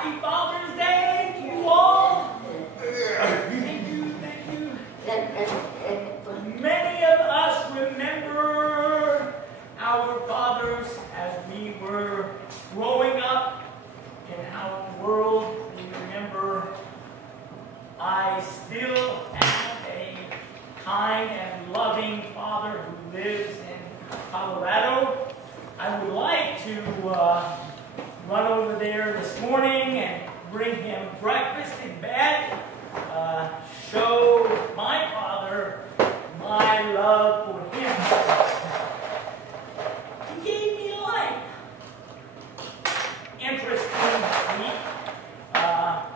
Happy Father's Day to you all. Thank you, thank you. Many of us remember our fathers as we were growing up in our world. We remember I still have a kind and loving father who lives in Colorado. I would like to run over there this morning and bring him breakfast in bed, show my father my love for him. He gave me life. Interesting week.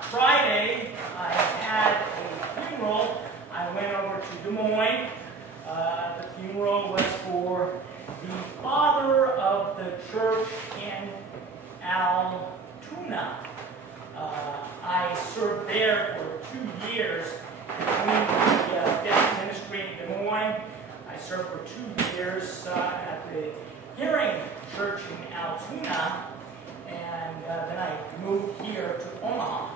Friday, I had a funeral. I went over to Des Moines. The funeral was for the father of the church in Altoona. I served there for 2 years between the Deaf Ministry in Des Moines. I served for 2 years at the Hearing Church in Altoona, and then I moved here to Omaha.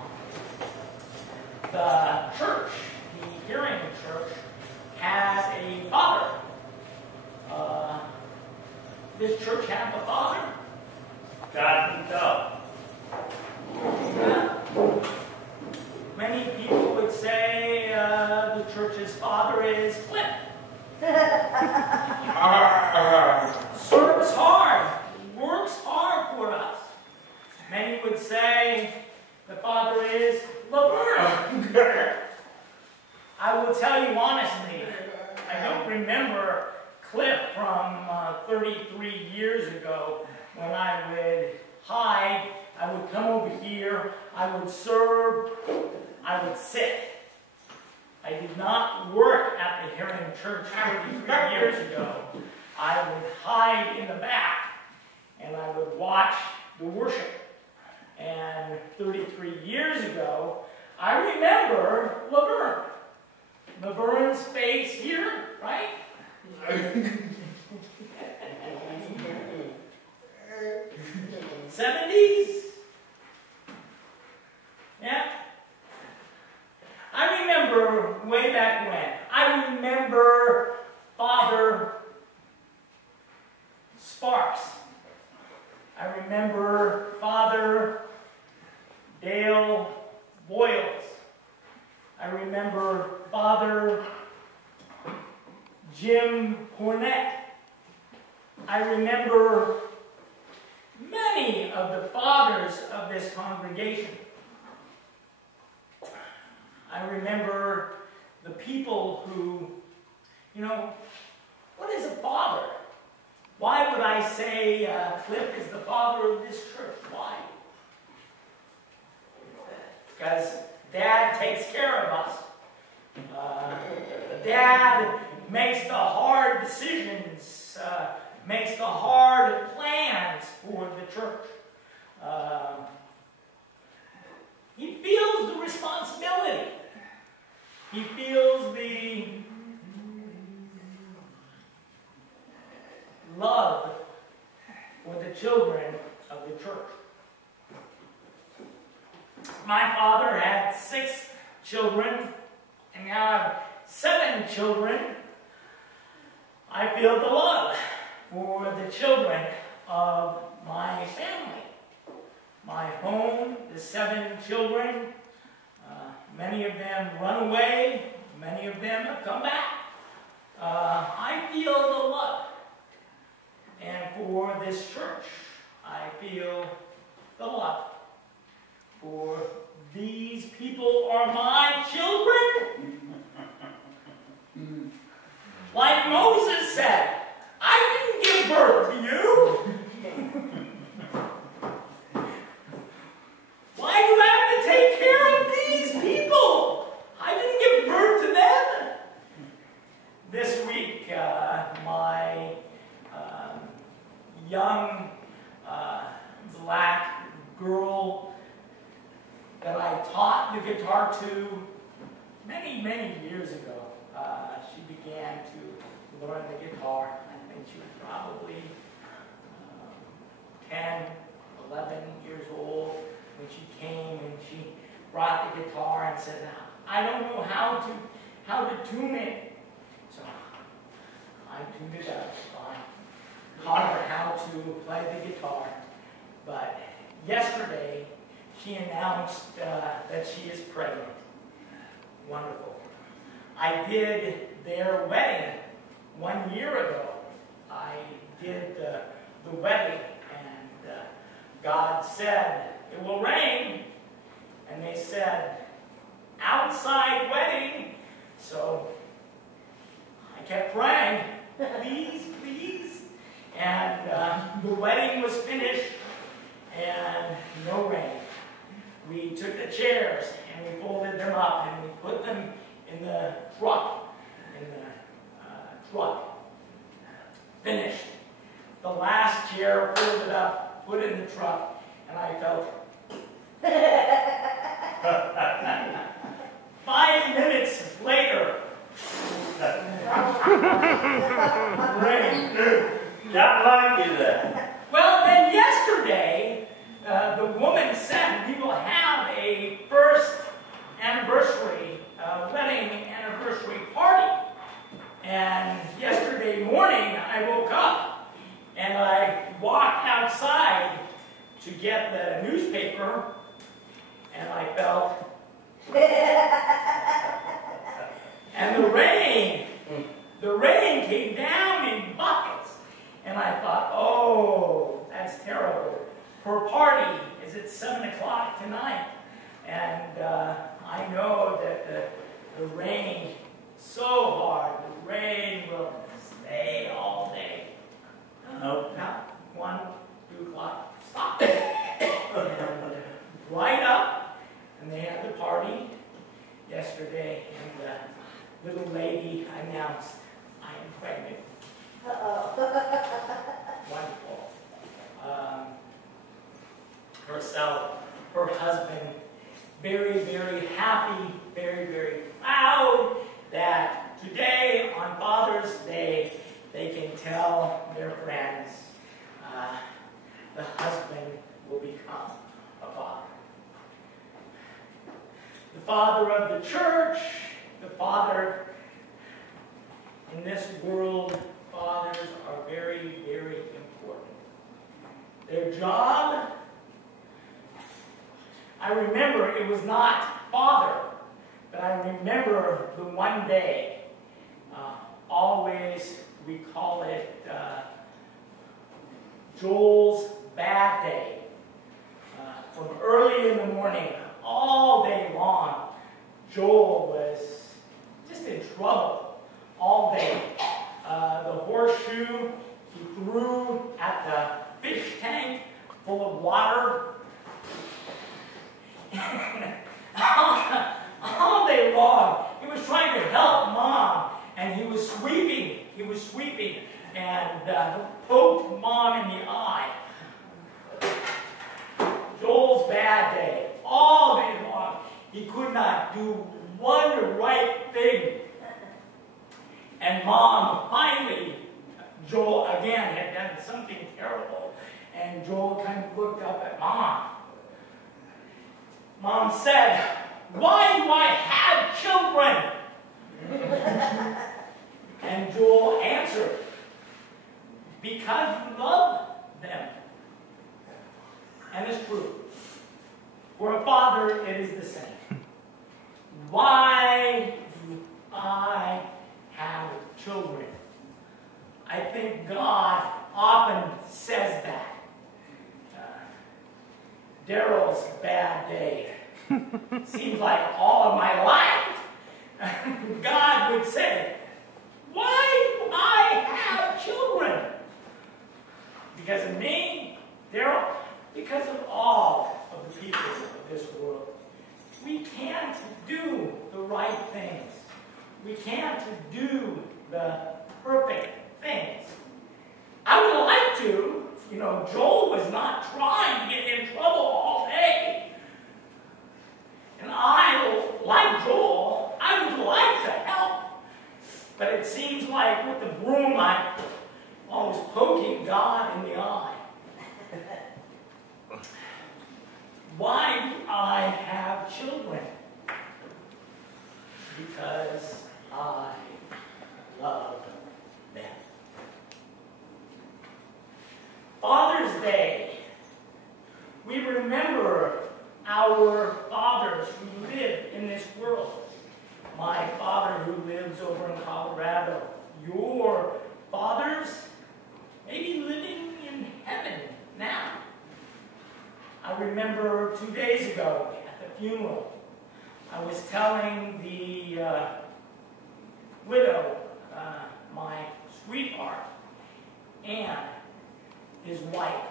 The church, the Hearing Church, has a father. This church have a father? God himself. Yeah. Many people would say the church's father is Cliff. Serves hard, works hard for us. Many would say the father is Laverne. I will tell you honestly, I don't remember Cliff from 33 years ago when I would hide. I would come over here, I would serve, I would sit. I did not work at the Hearing Church 33 years ago. I would hide in the back and I would watch the worship. And 33 years ago, I remember Laverne. Laverne's face here, right? 70s? Yeah. I remember way back when. I remember Father Sparks. I remember Father Dale Boyles. I remember Father Jim Cornett. I remember many of the fathers of this congregation. I remember the people who, what is a father? Why would I say Cliff is the father of this church? Why? Because Dad takes care of us. Dad makes the hard decisions, makes the hard plans for the church. He feels the responsibility. He feels the love for the children of the church. My father had 6 children, and now I have 7 children. I feel the love for the children of my family. My home, the 7 children, many of them run away, many of them have come back. I feel the love. And for this church, I feel the love. For these people are my children. Like Moses said, I didn't give birth to you. Why do I have to take care of these people? I didn't give birth to them. This week, my young black girl that I taught the guitar to many, many years ago, she began to learn the guitar. I think she was probably 10, 11 years old when she came I said, I don't know how to tune it. So I tuned it up. I taught her how to play the guitar. But yesterday, she announced that she is pregnant. Wonderful. I did their wedding 1 year ago. I did the wedding, and God said, it will rain. And they said, outside wedding. So I kept praying, please, please. And the wedding was finished, and no rain. We took the chairs, and we folded them up, and we put them in the truck. Finished. The last chair, folded up, put it in the truck, and I felt 5 minutes later, rain. Not like you there. Well, then yesterday, the woman said we will have a first anniversary, wedding anniversary party. And yesterday morning, I woke up and I walked outside to get the newspaper, and I felt, and the rain came down in buckets. And I thought, oh, that's terrible. Her party is at 7 o'clock tonight. And I know that the rain, so hard, the rain will stay all day. Nope. Not 1, 2 o'clock, stop. And right up, and they had the party yesterday, and the little lady announced, I am pregnant. Wonderful. Herself, her husband, very, very happy, very, very proud that today, on Father's Day, they can tell their friends the husband will become a father. The father of the church, the father in this world, fathers are very, very important. Their job, I remember it was not father, but I remember the one day, always we call it Joel's bad day. From early in the morning, all day long, Joel was just in trouble all day. The horseshoe he threw at the fish tank full of water. All day long, he was trying to help Mom, and he was sweeping, and poked Mom in the eye. Joel's bad day, all day long. He could not do one right thing. And Mom, finally, Joel again had done something terrible, and Joel kind of looked up at Mom. Mom said, "Why do I have children?" And Joel answered, "Because you love them." And it's true. For a father, it is the same. Why do I have children? I think God often says that. Daryl's bad day. Seems like all of my life. God would say, why do I have children? Because of me, Daryl, because of all of the people of this world. We can't do the right things. We can't do the perfect things. I would like to. You know, Joel was not trying to get in trouble all day. And I, like Joel, I would like to help. But it seems like with the broom, I'm always poking God in the eye. Why do I have children? because I love them. Father's Day, we remember our fathers who live in this world. My father who lives over in Colorado. Your fathers may be living in heaven now. I remember 2 days ago at the funeral, I was telling the widow, my sweetheart, and his wife.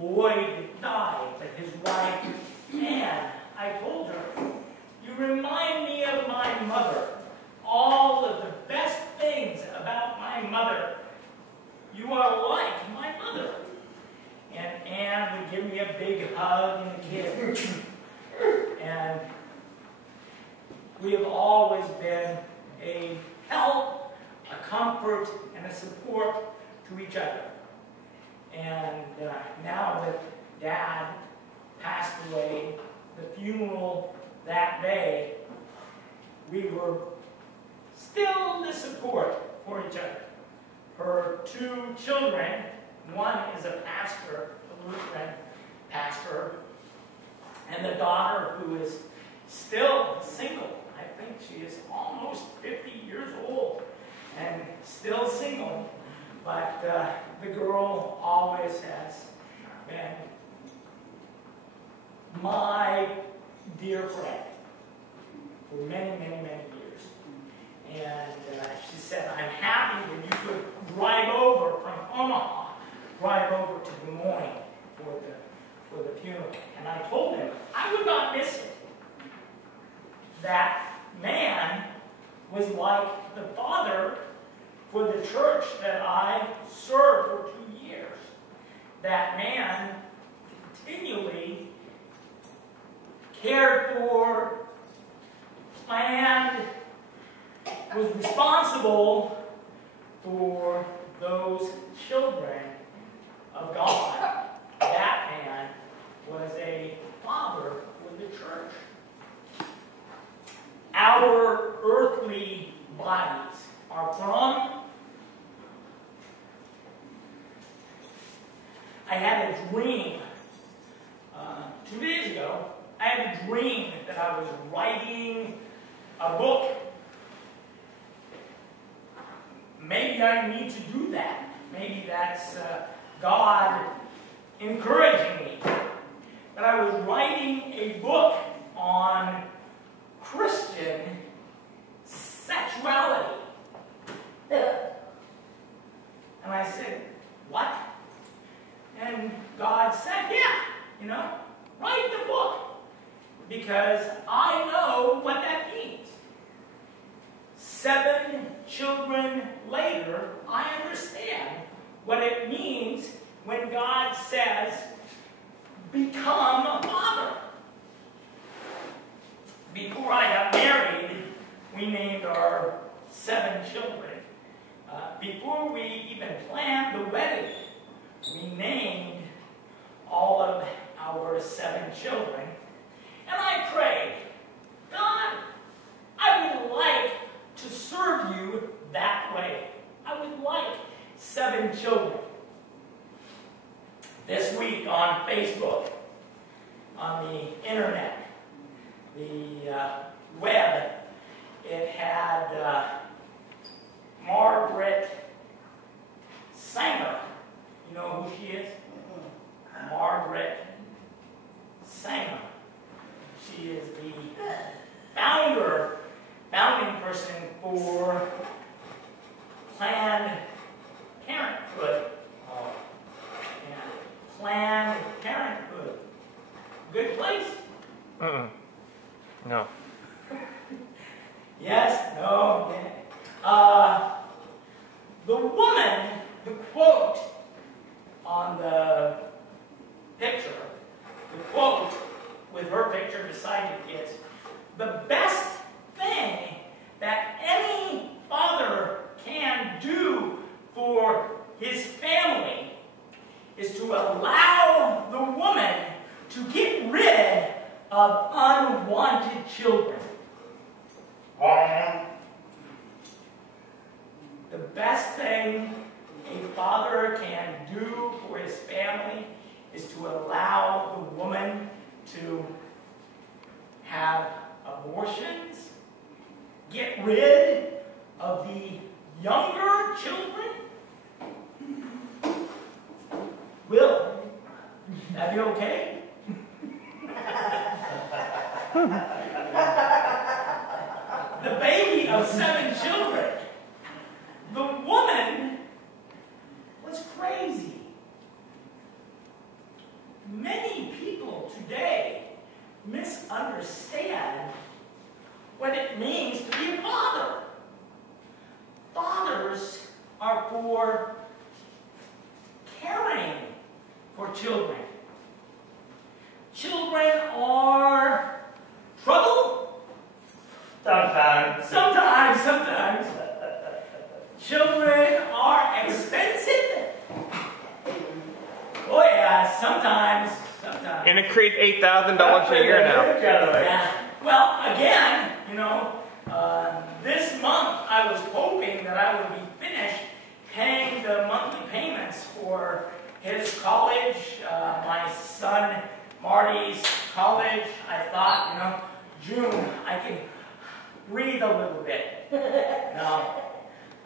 Lloyd died, but his wife, Anne, I told her, you remind me of my mother. All of the best things about my mother. You are like my mother. And Anne would give me a big hug and a kiss. And we have always been a help, a comfort, and a support to each other. And now with Dad passed away, the funeral that day, we were still the support for each other. Her 2 children, one is a pastor, a Lutheran pastor, and the daughter who is still single. I think she is almost 50 years old and still single. But the girl always has been my dear friend for many, many, many years. And she said, I'm happy when you could drive over from Omaha, drive over to Des Moines for the funeral. And I told him I would not miss it. That man was like the father for the church that I served for 2 years. That man continually cared for, planned, was responsible for those children of God. That man was a father for the church. Our earthly bodies are from. I had a dream 2 days ago. I had a dream that I was writing a book. Maybe I need to do that. Maybe that's God encouraging me. But I was writing a book on Christian sexuality. And I said, what? And God said, yeah, write the book. Because I know what that means. 7 children later, I understand what it means when God says, become a father. Before I got married, we named our 7 children. Before we even planned the wedding, we named all of our 7 children. And I prayed, God, I would like to serve you that way. I would like 7 children. This week on Facebook, on the internet, the web, it had Margaret Sanger. You know who she is? Margaret Sanger. She is the founding person for Planned Parenthood. Planned Parenthood. Good place? No. Yes? No? Okay. The woman, the quote on the picture, the quote with her picture beside it is, the best thing that any father can do for his family is to allow the woman to get rid of unwanted children. The best thing a father can do for his family is to allow the woman to have abortions, get rid of the younger children. Will that be okay? The baby of 7 children. The woman was crazy. Many people today misunderstand what it means to be a father. Fathers are for caring for children. Children are trouble? Sometimes. Sometimes. Children are expensive? Oh yeah, sometimes. And it creates $8,000 a year now. Yeah. Well, again, this month I was hoping that I would be finished paying the monthly payments for his college, my son Marty's college. I thought, June, I can breathe a little bit. No,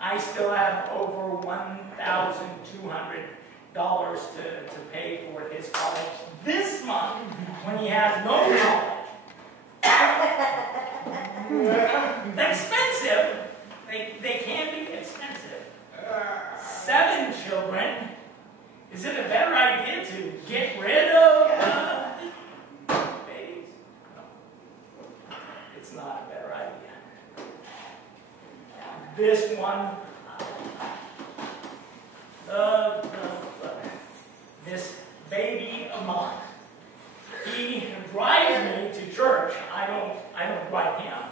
I still have over $1,200 to pay for his college this month when he has no college. Expensive. They can be expensive. 7 children. Is it a better idea to get rid of babies? No. It's not a better idea. This one, this baby of mine, he drives me to church. I don't drive him.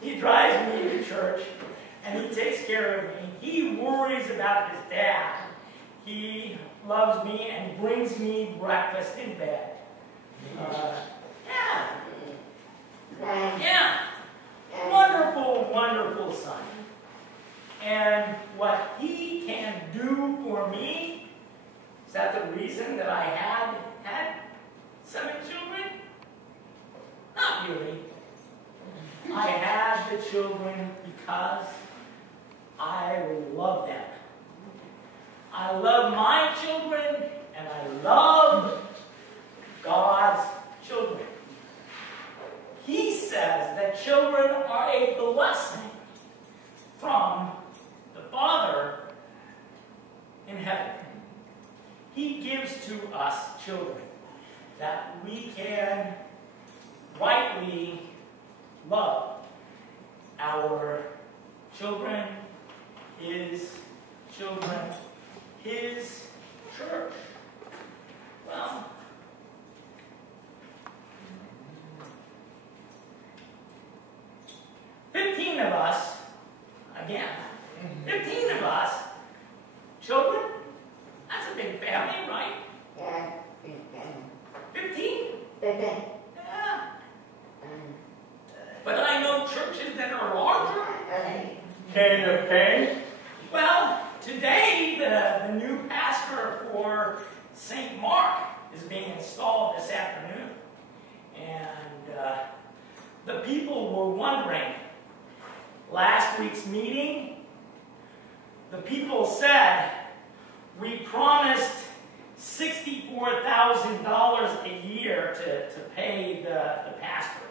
He drives me to church, and he takes care of me. He worries about his dad. He loves me and brings me breakfast in bed. Yeah. Wonderful, wonderful son. And what he can do for me, is that the reason that I had 7 children? Not really. I had the children because I love them. I love my children, and I love God's children. He says that children are a blessing from the Father in heaven. He gives to us children that we can rightly love. Our children, his children, his church. Well, $15 of us, again, 15 of us, children, that's a big family, right? Yeah. 15? Big. Yeah. But I know churches that are larger. King of Kings. Well, today the new pastor for St. Mark is being installed this afternoon. And the people were wondering, last week's meeting, the people said, we promised $64,000 a year to pay the pastor,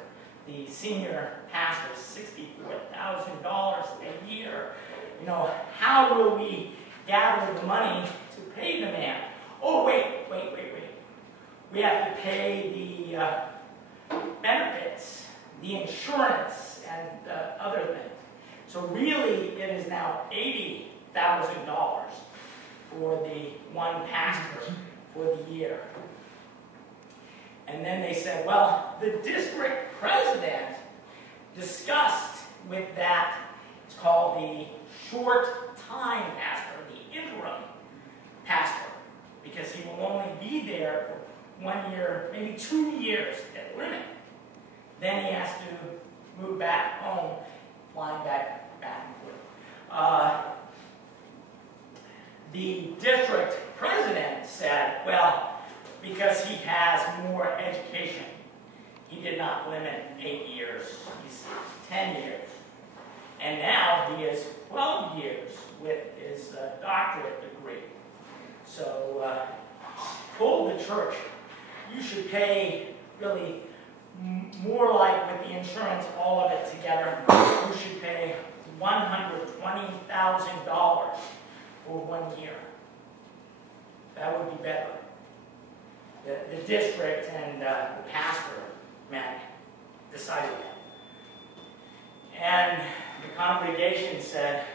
the senior pastor, $64,000 a year. How will we gather the money to pay the man? Oh, wait. We have to pay the benefits, the insurance, and other things. So really, it is now $80,000 for the one pastor for the year. And then they said, well, the district president discussed with that, it's called the short-time pastor, the interim pastor, because he will only be there for 1 year, maybe 2 years at limit. Then he has to moved back home, flying back and forth. The district president said, well, because he has more education, he did not limit 8 years, he's 10 years. And now he is 12 years with his doctorate degree. So told the church, you should pay really more like with the insurance, all of it together, you should pay $120,000 for 1 year. That would be better. The district and the pastor decided that. And the congregation said,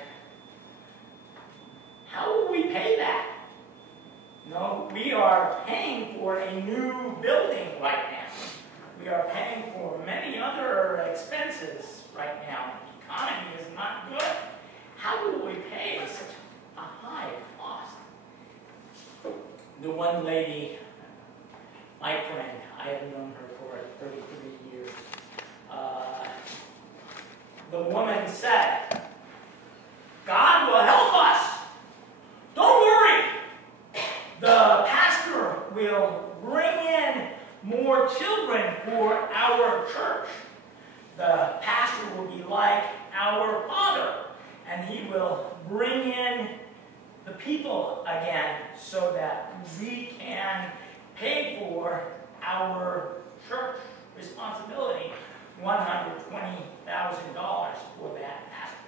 how will we pay that? No, we are paying for a new building right now. We are paying for many other expenses right now. The economy is not good. How will we pay such a high cost? The one lady, my friend, I have known her for 33 years. The woman said, God will help us. Don't worry. The pastor will bring in more children for our church. The pastor will be like our father, and he will bring in the people again so that we can pay for our church responsibility, $120,000 for that pastor.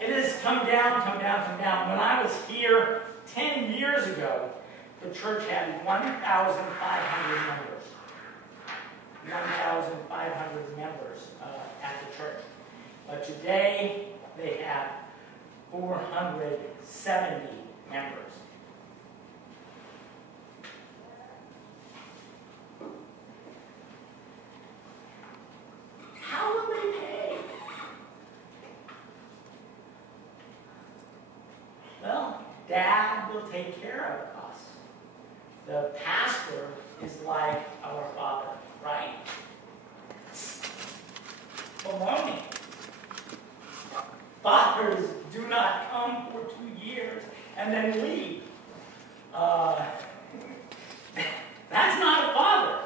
It has come down, come down, come down. When I was here 10 years ago, the church had 1,500 members. 1,500 members at the church. But today, they have 470 members. How will they pay? Well, Dad will take care of us. The pastor is like our father, right? Baloney. Fathers do not come for 2 years and then leave. That's not a father.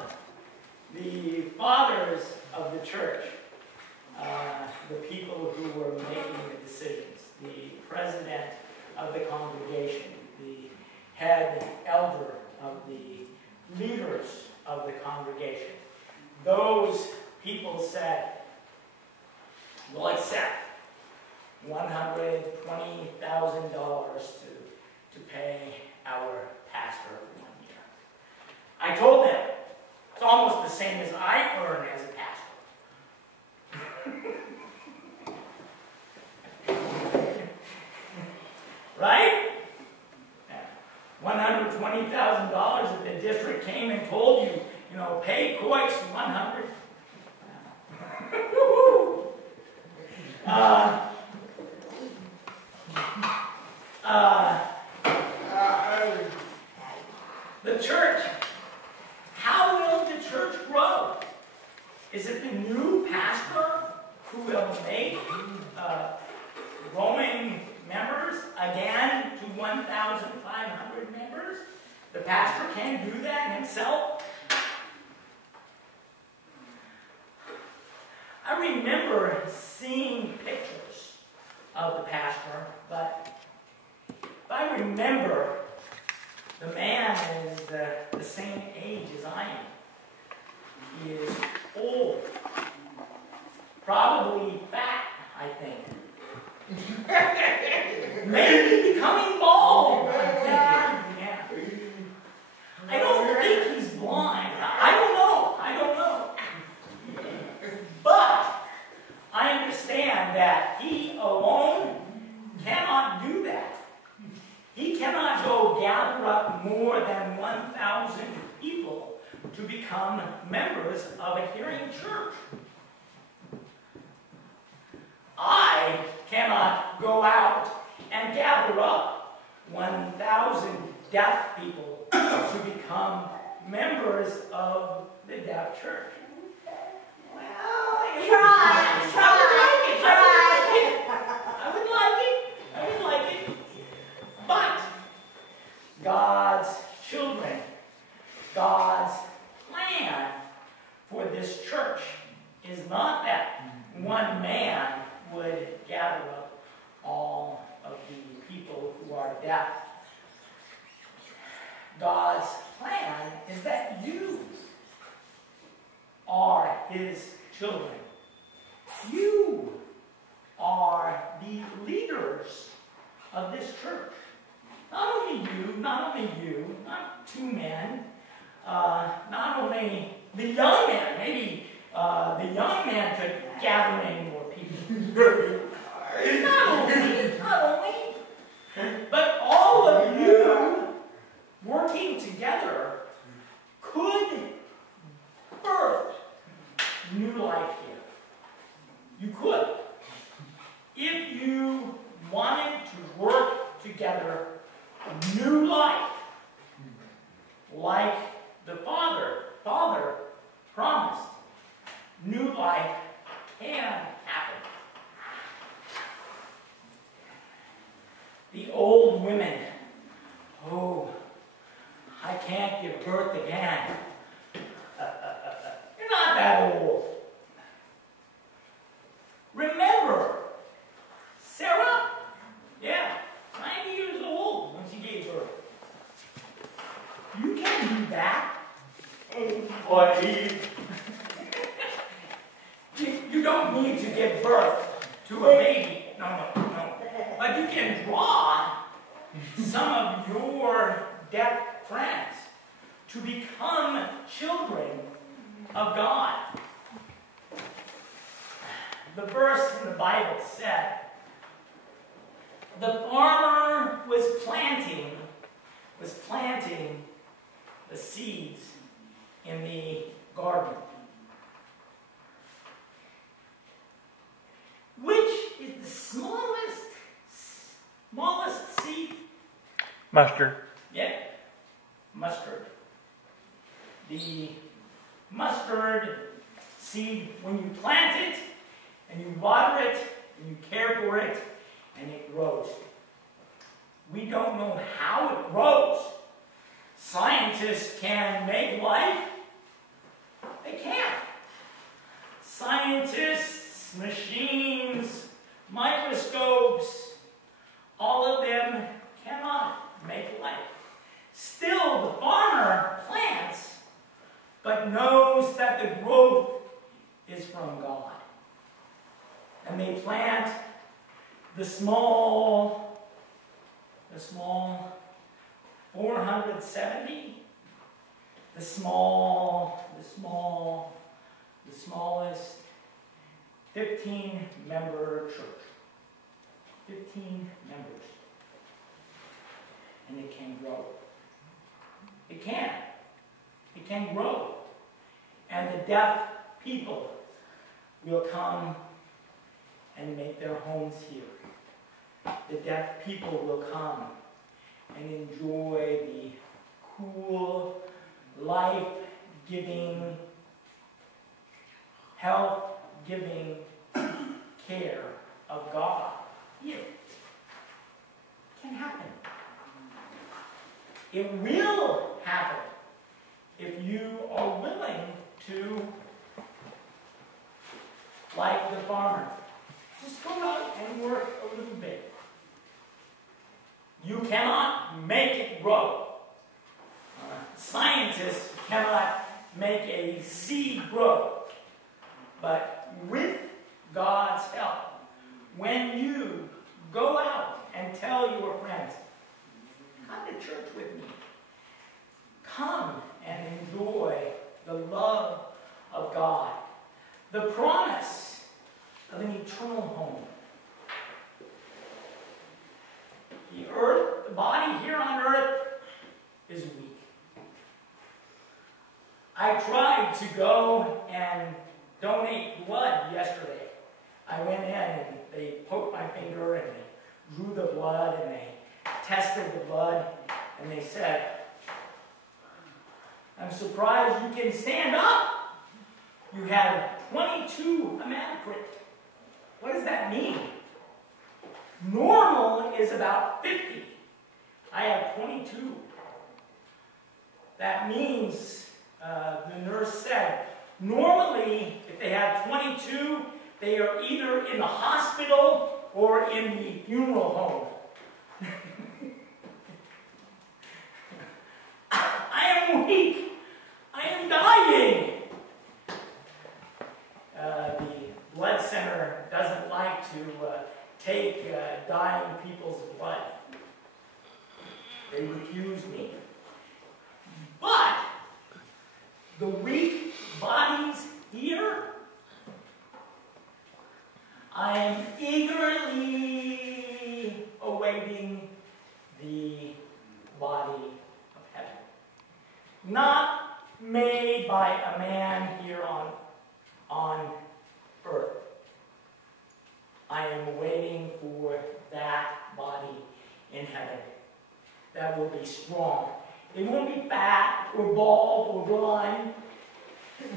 The fathers of the church, the people who were making the decisions, the president of the congregation, the head elder of the leaders of the congregation, those people said, we'll accept $120,000 to pay our pastor for 1 year. I told them, it's almost the same as I earn as a pastor. Right? $120,000 if the district came and told you, pay Coix 100. The church. How will the church grow? Is it the new pastor who will make growing members again to 1,500 members? The pastor can't do that himself. I remember seeing pictures of the pastor, but if I remember, the man is the same age as I am. He is old, probably fat, I think. Maybe becoming bald, I'm thinking. Yeah. I don't think he's blind. I don't know. But I understand that he alone cannot do that. He cannot go gather up more than 1,000 people to become members of a hearing church. I cannot go out and gather up 1,000 deaf people to become members of the deaf church. Well, I would like it. But God's children, God's plan for this church is not that one man would gather up all of the people who are deaf. God's plan is that you are His children. You are the leaders of this church. Not only you, not two men, not only the young man. Maybe the young man could gather in more people. not only, but all of you working together could birth new life here. You could. If you wanted to work together, new life, like the Father promised, new life can happen. The old women, oh, I can't give birth again. You're not that old. Remember, Sarah, 90 years old when she gave birth. You can do that. Or Eve. You don't need to give birth to a baby. No. But you can draw some of your deaf friends to become children of God. The verse in the Bible said, the farmer was planting the seeds in the garden. Which is the smallest seed? Mustard. Yeah, mustard. The mustard seed, when you plant it, and you water it, and you care for it, and it grows. We don't know how it grows. Scientists can make life. They can. Scientists, machines, microscopes, all of them cannot make life. Still, the farmer plants, but knows that the growth is from God. And they plant the small 470, the smallest 15-member church. 15 members. And it can grow. It can grow. And the deaf people will come and make their homes here. The deaf people will come and enjoy the cool, life-giving, health-giving care of God here. It can happen. It will happen if you are willing to, like the farmer, just go out and work a little bit. You cannot make it grow. Scientists cannot make a seed grow. But with God's help, when you go out and tell your friends, come to church with me. Come and enjoy the love of God. The promise of an eternal home. The body here on earth is weak. I tried to go and donate blood yesterday. I went in and they poked my finger and they drew the blood and they tested the blood and they said, I'm surprised you can stand up. You have 22 hematocrit. What does that mean? Normal is about 50. I have 22. That means, the nurse said, normally, if they have 22, they are either in the hospital or in the funeral home. I am weak. I am dying. The blood center doesn't like to take dying people's blood. They refuse me. But the weak bodies here, I am eagerly awaiting the body of heaven. Not made by a man here on earth. I am waiting for that body in heaven that will be strong. It won't be fat or bald or blind.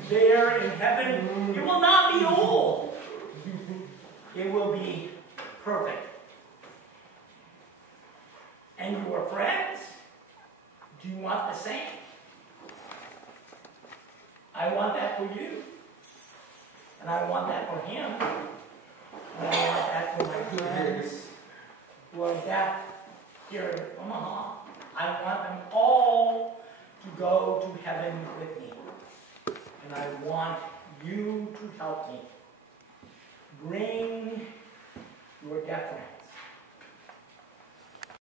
There in heaven, it will not be old. It will be perfect. And your friends, do you want the same? I want that for you. And I want that for him. And I want that for my friends who are deaf here in Omaha. I want them all to go to heaven with me. And I want you to help me. Bring your deaf friend.